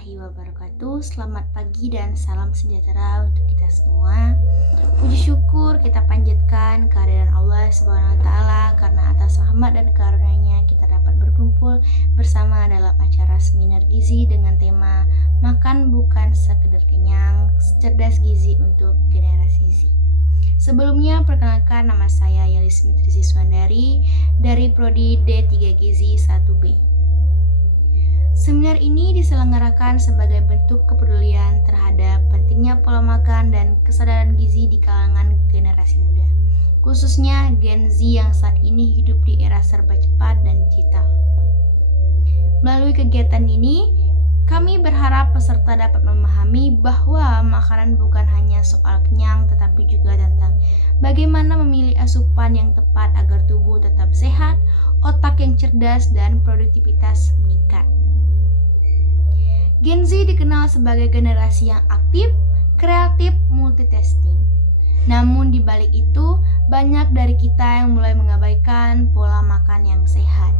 warahmatullahi wabarakatuh. Selamat pagi dan salam sejahtera untuk kita semua. Puji syukur kita panjatkan kehadiran Allah Subhanahu wa taala karena atas rahmat dan karunia-Nya kita dapat berkumpul bersama dalam acara seminar gizi dengan tema Makan Bukan Sekedar Kenyang, Cerdas Gizi untuk Generasi Z. Sebelumnya perkenalkan, nama saya Yalis Mitri Siswandari dari Prodi D3 Gizi 1B. Seminar ini diselenggarakan sebagai bentuk kepedulian terhadap pentingnya pola makan dan kesadaran gizi di kalangan generasi muda, khususnya Gen Z yang saat ini hidup di era serba cepat dan digital. Melalui kegiatan ini, kami berharap peserta dapat memahami bahwa makanan bukan hanya soal kenyang, tetapi juga tentang bagaimana memilih asupan yang tepat agar tubuh tetap sehat, otak yang cerdas, dan produktivitas meningkat. Gen Z dikenal sebagai generasi yang aktif, kreatif, multitasking. Namun di balik itu, banyak dari kita yang mulai mengabaikan pola makan yang sehat.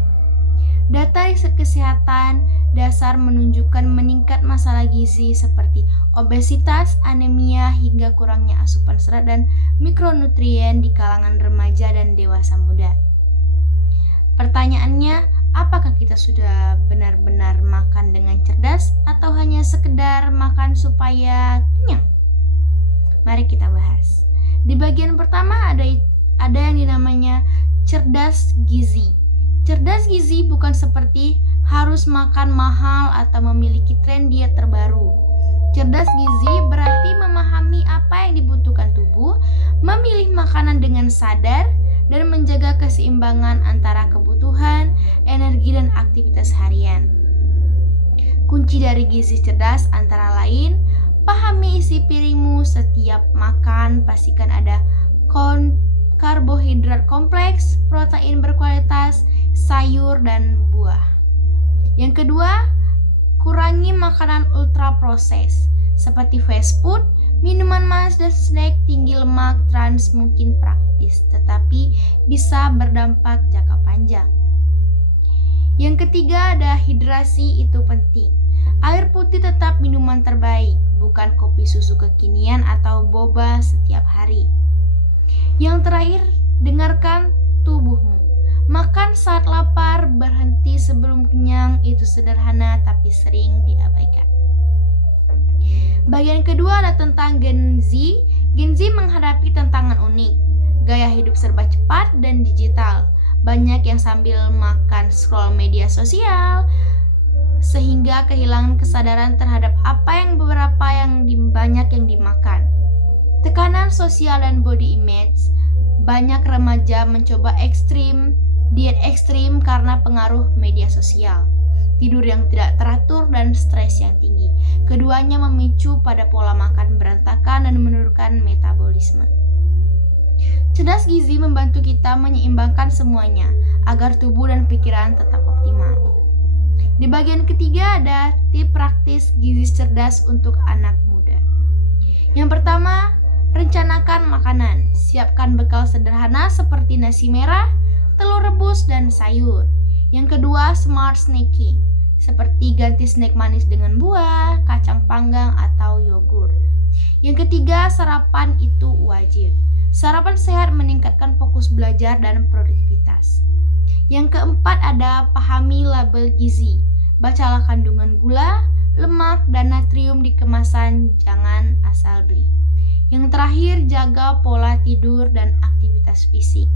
Data riset kesehatan dasar menunjukkan meningkat masalah gizi seperti obesitas, anemia, hingga kurangnya asupan serat dan mikronutrien di kalangan remaja dan dewasa muda. Pertanyaannya, apakah kita sudah benar-benar makan dengan cerdas atau hanya sekedar makan supaya kenyang? Mari kita bahas. Di bagian pertama ada yang dinamanya cerdas gizi. Cerdas gizi bukan seperti harus makan mahal atau memiliki tren diet terbaru. Cerdas gizi berarti memahami apa yang dibutuhkan tubuh, memilih makanan dengan sadar, dan menjaga keseimbangan antara kebutuhan, energi, dan aktivitas harian. Kunci dari gizi cerdas antara lain, pahami isi piringmu setiap makan, pastikan ada karbohidrat kompleks, protein berkualitas, sayur, dan buah. Yang kedua, kurangi makanan ultra proses seperti fast food, minuman manis, dan snack tinggi lemak trans mungkin praktis, tetapi bisa berdampak jangka panjang. Yang ketiga ada hidrasi, itu penting. Air putih tetap minuman terbaik, bukan kopi susu kekinian atau boba setiap hari. Yang terakhir, dengarkan tubuhmu. Makan saat lapar, berhenti sebelum kenyang, itu sederhana tapi sering diabaikan. Bagian kedua adalah tentang Gen Z. Gen Z menghadapi tantangan unik, gaya hidup serba cepat dan digital. Banyak yang sambil makan scroll media sosial, sehingga kehilangan kesadaran terhadap banyak yang dimakan. Tekanan sosial dan body image, banyak remaja mencoba diet ekstrim karena pengaruh media sosial. Tidur yang tidak teratur, dan stres yang tinggi. Keduanya memicu pada pola makan berantakan dan menurunkan metabolisme. Cerdas gizi membantu kita menyeimbangkan semuanya agar tubuh dan pikiran tetap optimal. Di bagian ketiga ada tips praktis gizi cerdas untuk anak muda. Yang pertama, rencanakan makanan. Siapkan bekal sederhana seperti nasi merah, telur rebus, dan sayur. Yang kedua, smart snacking, seperti ganti snack manis dengan buah, kacang panggang, atau yogurt. Yang ketiga, sarapan itu wajib. Sarapan sehat meningkatkan fokus belajar dan produktivitas. Yang keempat ada pahami label gizi. Bacalah kandungan gula, lemak, dan natrium di kemasan, jangan asal beli. Yang terakhir, jaga pola tidur dan aktivitas fisik.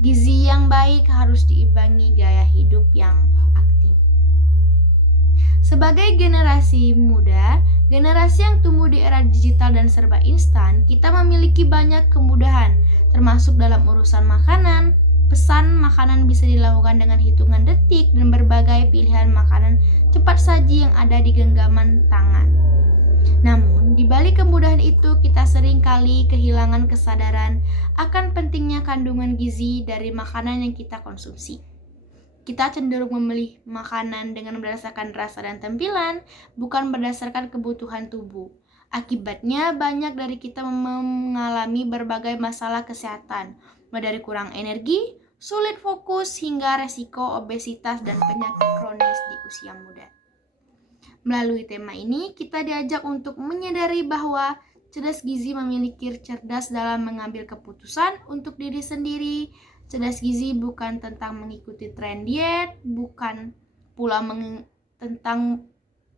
Gizi yang baik harus diimbangi gaya hidup yang aktif. Sebagai generasi muda, generasi yang tumbuh di era digital dan serba instan, kita memiliki banyak kemudahan, termasuk dalam urusan makanan. Pesan makanan bisa dilakukan dengan hitungan detik dan berbagai pilihan makanan cepat saji yang ada di genggaman tangan. Namun, di balik kemudahan itu, kita sering kali kehilangan kesadaran akan pentingnya kandungan gizi dari makanan yang kita konsumsi. Kita cenderung memilih makanan dengan berdasarkan rasa dan tampilan, bukan berdasarkan kebutuhan tubuh. Akibatnya, banyak dari kita mengalami berbagai masalah kesehatan, mulai dari kurang energi, sulit fokus, hingga resiko obesitas dan penyakit kronis di usia muda. Melalui tema ini, kita diajak untuk menyadari bahwa cerdas gizi memiliki cerdas dalam mengambil keputusan untuk diri sendiri. Cerdas gizi bukan tentang mengikuti tren diet, bukan pula tentang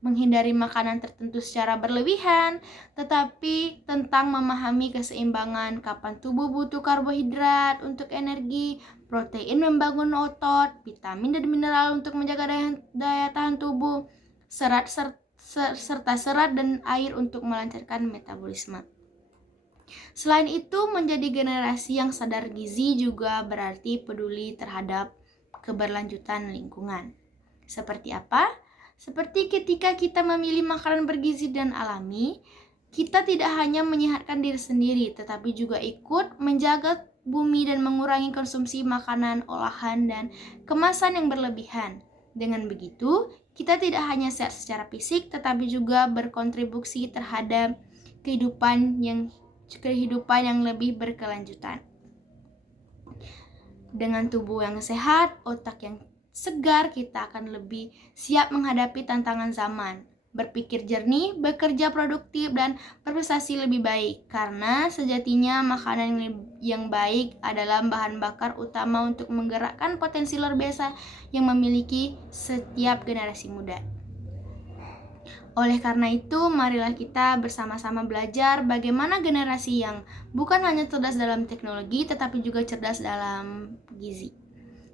menghindari makanan tertentu secara berlebihan, tetapi tentang memahami keseimbangan kapan tubuh butuh karbohidrat untuk energi, protein membangun otot, vitamin dan mineral untuk menjaga daya tahan tubuh, serta serat dan air untuk melancarkan metabolisme. Selain itu, menjadi generasi yang sadar gizi juga berarti peduli terhadap keberlanjutan lingkungan. Seperti apa? Seperti ketika kita memilih makanan bergizi dan alami, kita tidak hanya menyehatkan diri sendiri, tetapi juga ikut menjaga bumi dan mengurangi konsumsi makanan olahan dan kemasan yang berlebihan. Dengan begitu, kita tidak hanya sehat secara fisik, tetapi juga berkontribusi terhadap kehidupan yang lebih berkelanjutan. Dengan tubuh yang sehat, otak yang segar, kita akan lebih siap menghadapi tantangan zaman, berpikir jernih, bekerja produktif, dan berprestasi lebih baik. Karena sejatinya makanan yang baik adalah bahan bakar utama untuk menggerakkan potensi luar biasa yang memiliki setiap generasi muda. Oleh karena itu, marilah kita bersama-sama belajar bagaimana generasi yang bukan hanya cerdas dalam teknologi, tetapi juga cerdas dalam gizi.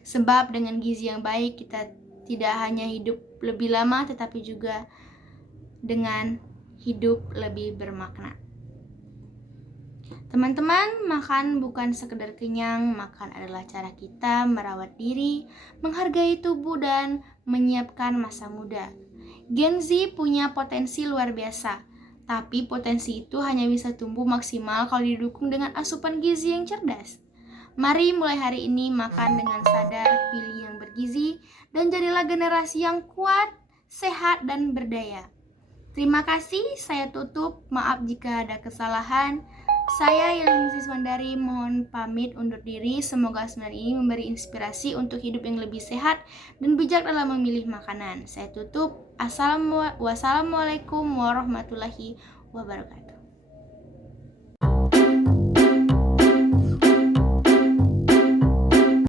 Sebab dengan gizi yang baik, kita tidak hanya hidup lebih lama, tetapi juga dengan hidup lebih bermakna. Teman-teman, makan bukan sekedar kenyang, makan adalah cara kita merawat diri, menghargai tubuh, dan menyiapkan masa muda. Gen Z punya potensi luar biasa, tapi potensi itu hanya bisa tumbuh maksimal kalau didukung dengan asupan gizi yang cerdas. Mari mulai hari ini makan dengan sadar, pilih yang bergizi, dan jadilah generasi yang kuat, sehat, dan berdaya. Terima kasih, saya tutup. Maaf jika ada kesalahan. Saya Yelin Siswandari mohon pamit undur diri. Semoga seminar ini memberi inspirasi untuk hidup yang lebih sehat dan bijak dalam memilih makanan. Saya tutup. Wassalamualaikum warahmatullahi wabarakatuh.